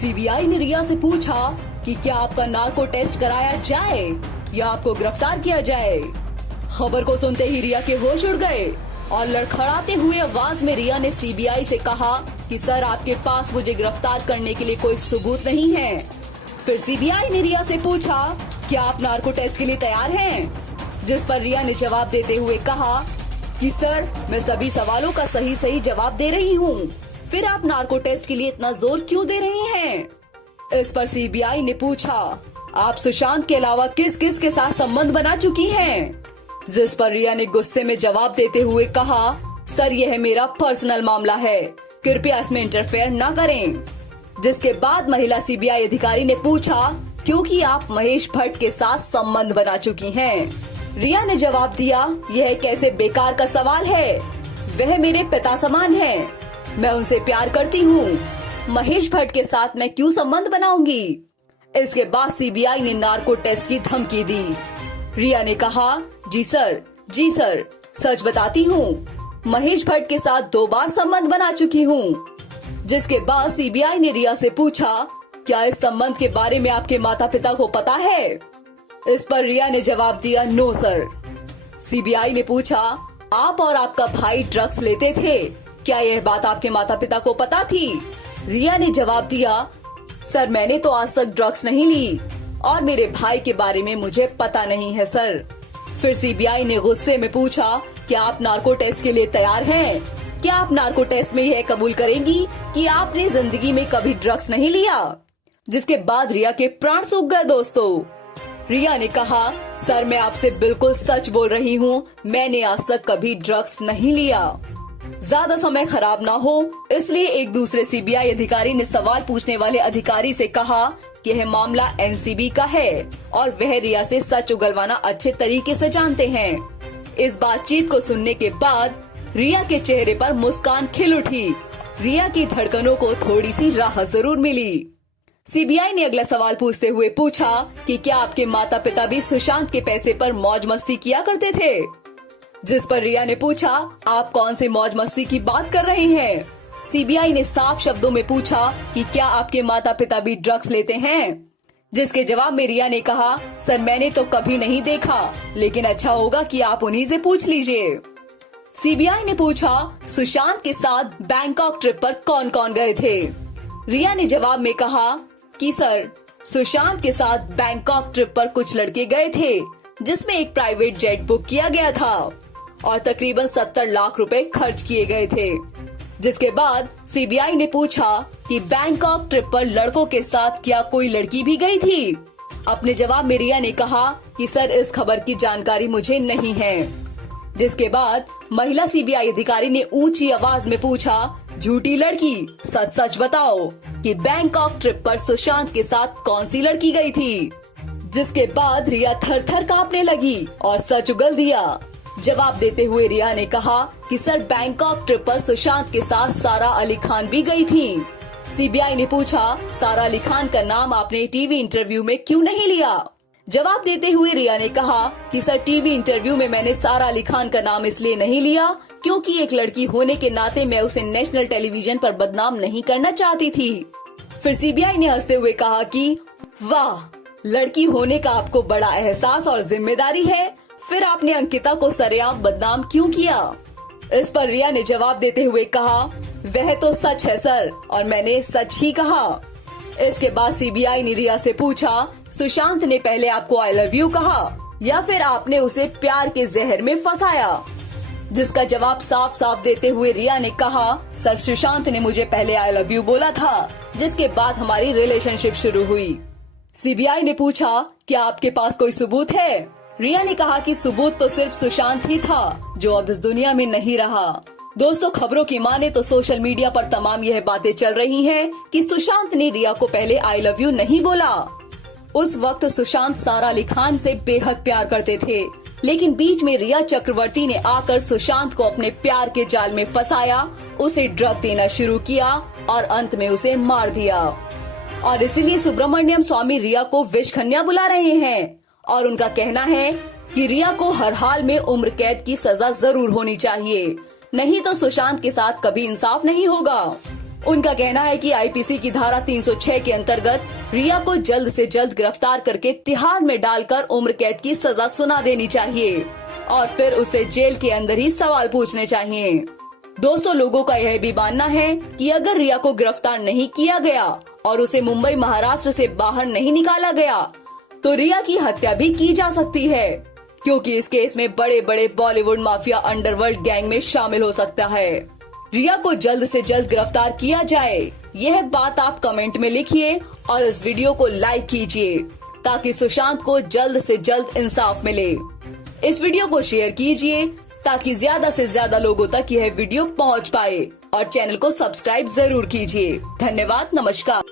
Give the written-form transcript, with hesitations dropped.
CBI ने रिया से पूछा कि क्या आपका नार्को टेस्ट कराया जाए या आपको गिरफ्तार किया जाए। खबर को सुनते ही रिया के होश उड़ गए और लड़खड़ाते हुए आवाज में रिया ने सीबीआई से कहा कि सर आपके पास मुझे गिरफ्तार करने के लिए कोई सबूत नहीं है। फिर सीबीआई ने रिया से पूछा क्या आप नार्को टेस्ट के लिए तैयार हैं, जिस पर रिया ने जवाब देते हुए कहा कि सर मैं सभी सवालों का सही जवाब दे रही हूँ, फिर आप नार्को टेस्ट के लिए इतना जोर क्यों दे रही हैं? इस पर सीबीआई ने पूछा आप सुशांत के अलावा किस किस के साथ संबंध बना चुकी हैं? जिस पर रिया ने गुस्से में जवाब देते हुए कहा सर यह मेरा पर्सनल मामला है, कृपया इसमें इंटरफेयर न करें। जिसके बाद महिला सीबीआई अधिकारी ने पूछा क्योंकि आप महेश भट्ट के साथ संबंध बना चुकी हैं। रिया ने जवाब दिया यह कैसे बेकार का सवाल है, वह मेरे पिता समान है, मैं उनसे प्यार करती हूँ, महेश भट्ट के साथ मैं क्यों संबंध बनाऊंगी। इसके बाद सीबीआई ने नार्को टेस्ट की धमकी दी। रिया ने कहा जी सर सच बताती हूँ, महेश भट्ट के साथ 2 बार संबंध बना चुकी हूँ। जिसके बाद सीबीआई ने रिया से पूछा क्या इस संबंध के बारे में आपके माता पिता को पता है? इस पर रिया ने जवाब दिया नो सर। सीबीआई ने पूछा आप और आपका भाई ड्रग्स लेते थे, क्या यह बात आपके माता पिता को पता थी? रिया ने जवाब दिया सर मैंने तो आज तक ड्रग्स नहीं ली और मेरे भाई के बारे में मुझे पता नहीं है सर। फिर सीबीआई ने गुस्से में पूछा क्या आप नार्को टेस्ट के लिए तैयार हैं? क्या आप नार्को टेस्ट में यह कबूल करेंगी कि आपने जिंदगी में कभी ड्रग्स नहीं लिया? जिसके बाद रिया के प्राण सूख गए दोस्तों। रिया ने कहा सर मैं आपसे बिल्कुल सच बोल रही हूँ, मैंने आज तक कभी ड्रग्स नहीं लिया। ज्यादा समय खराब ना हो इसलिए एक दूसरे सीबीआई अधिकारी ने सवाल पूछने वाले अधिकारी से कहा कि यह मामला एनसीबी का है और वह रिया से सच उगलवाना अच्छे तरीके से जानते हैं। इस बातचीत को सुनने के बाद रिया के चेहरे पर मुस्कान खिल उठी। रिया की धड़कनों को थोड़ी सी राहत जरूर मिली। सीबीआई ने अगला सवाल पूछते हुए पूछा कि क्या आपके माता पिता भी सुशांत के पैसे पर मौज मस्ती किया करते थे? जिस पर रिया ने पूछा आप कौन सी मौज मस्ती की बात कर रही हैं? सीबीआई ने साफ शब्दों में पूछा कि क्या आपके माता पिता भी ड्रग्स लेते हैं? जिसके जवाब में रिया ने कहा सर मैंने तो कभी नहीं देखा, लेकिन अच्छा होगा कि आप उन्हीं से पूछ लीजिए। सीबीआई ने पूछा सुशांत के साथ बैंकॉक ट्रिप पर कौन कौन गए थे? रिया ने जवाब में कहा कि सर सुशांत के साथ बैंकॉक ट्रिप पर कुछ लड़के गए थे जिसमें एक प्राइवेट जेट बुक किया गया था और तकरीबन 70 लाख रुपए खर्च किए गए थे। जिसके बाद सीबीआई ने पूछा कि बैंकॉक ट्रिप पर लड़कों के साथ क्या कोई लड़की भी गई थी? अपने जवाब में रिया ने कहा कि सर इस खबर की जानकारी मुझे नहीं है। जिसके बाद महिला सीबीआई अधिकारी ने ऊंची आवाज में पूछा झूठी लड़की सच सच बताओ कि बैंकॉक ट्रिप पर सुशांत के साथ कौन सी लड़की गई थी? जिसके बाद रिया थर थर कांपने लगी और सच उगल दिया। जवाब देते हुए रिया ने कहा कि सर बैंकॉक ट्रिप पर सुशांत के साथ सारा अली खान भी गई थी। सीबीआई ने पूछा सारा अली खान का नाम आपने टीवी इंटरव्यू में क्यों नहीं लिया? जवाब देते हुए रिया ने कहा कि सर टीवी इंटरव्यू में मैंने सारा अली खान का नाम इसलिए नहीं लिया क्योंकि एक लड़की होने के नाते मैं उसे नेशनल टेलीविजन पर बदनाम नहीं करना चाहती थी। फिर सीबीआई ने हंसते हुए कहा कि वाह, लड़की होने का आपको बड़ा एहसास और जिम्मेदारी है, फिर आपने अंकिता को सरेआम बदनाम क्यों किया? इस पर रिया ने जवाब देते हुए कहा वह तो सच है सर और मैंने सच ही कहा। इसके बाद सीबीआई ने रिया से पूछा सुशांत ने पहले आपको आई लव यू कहा या फिर आपने उसे प्यार के जहर में फंसाया? जिसका जवाब साफ साफ देते हुए रिया ने कहा सर सुशांत ने मुझे पहले आई लव यू बोला था, जिसके बाद हमारी रिलेशनशिप शुरू हुई। सीबीआई ने पूछा क्या आपके पास कोई सबूत है? रिया ने कहा कि सबूत तो सिर्फ सुशांत ही था जो अब इस दुनिया में नहीं रहा। दोस्तों खबरों की माने तो सोशल मीडिया पर तमाम यह बातें चल रही हैं कि सुशांत ने रिया को पहले आई लव यू नहीं बोला। उस वक्त सुशांत सारा अली खान से बेहद प्यार करते थे, लेकिन बीच में रिया चक्रवर्ती ने आकर सुशांत को अपने प्यार के जाल में फंसाया, उसे ड्रग देना शुरू किया और अंत में उसे मार दिया। और इसीलिए सुब्रमण्यम स्वामी रिया को विष कन्या बुला रहे हैं और उनका कहना है कि रिया को हर हाल में उम्र कैद की सजा जरूर होनी चाहिए, नहीं तो सुशांत के साथ कभी इंसाफ नहीं होगा। उनका कहना है कि आईपीसी की धारा 306 के अंतर्गत रिया को जल्द से जल्द गिरफ्तार करके तिहाड़ में डालकर उम्र कैद की सजा सुना देनी चाहिए और फिर उसे जेल के अंदर ही सवाल पूछने चाहिए। दोस्तों, लोगों का यह भी मानना है कि अगर रिया को गिरफ्तार नहीं किया गया और उसे मुंबई महाराष्ट्र से बाहर नहीं निकाला गया तो रिया की हत्या भी की जा सकती है, क्योंकि इस केस में बड़े बड़े बॉलीवुड माफिया अंडरवर्ल्ड गैंग में शामिल हो सकता है। रिया को जल्द से जल्द गिरफ्तार किया जाए, यह बात आप कमेंट में लिखिए और इस वीडियो को लाइक कीजिए ताकि सुशांत को जल्द से जल्द इंसाफ मिले। इस वीडियो को शेयर कीजिए ताकि ज्यादा से ज्यादा लोगों तक यह वीडियो पहुंच पाए और चैनल को सब्सक्राइब जरूर कीजिए। धन्यवाद, नमस्कार।